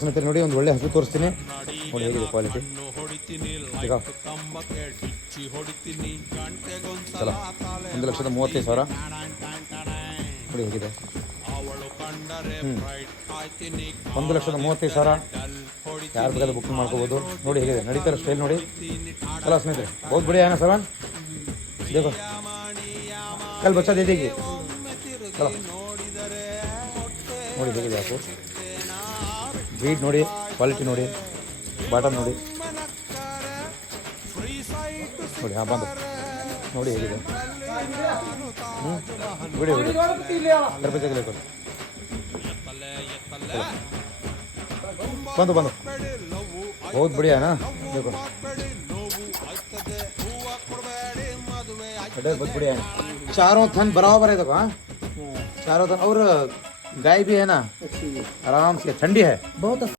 ಸ್ನೇಹಿತರೆ ನೋಡಿ ಒಂದು ಒಳ್ಳೆ ಹಸು ತೋರಿಸ್ತೀನಿ ನೋಡಿ ಹೇಗಿದೆ ಕ್ವಾಲಿಟಿ ಈಗ ಚಲ 1,35,000 ನೋಡಿ ಹೇಗಿದೆ 1,35,000 ಯಾರು ಬೇಕಾದ್ರೆ ಬುಕಿಂಗ್ ಮಾಡ್ಕೋಬೋದು ನೋಡಿ ಹೇಗಿದೆ ನಡೀತಾರೆ ಸ್ಟೈಲ್ ನೋಡಿ ಚಲ ಸ್ನೇಹಿತರೆ बहुत बढ़िया है ना सामान देखो कल बच्चा दे देगी चलो ನೋಡಿ ಹೇಗಿದೆ ಹಾಕು ಬ್ರೀಡ್ ನೋಡಿ ಕ್ವಾಲಿಟಿ ನೋಡಿ ಬಾಟಮ್ ನೋಡಿ ನೋಡಿ ಹಾಂ ಬಂದು ನೋಡಿ ಹೇಗಿದೆ ಬಿಡಿ ಬಿಡಿ ಬಂದು ಬಂದು बहुत बढ़िया है ना देखो बहुत बढ़िया है चारों थन बराबर है देखो हाँ चारों थन और गाय भी है ना आराम से ठंडी है बहुत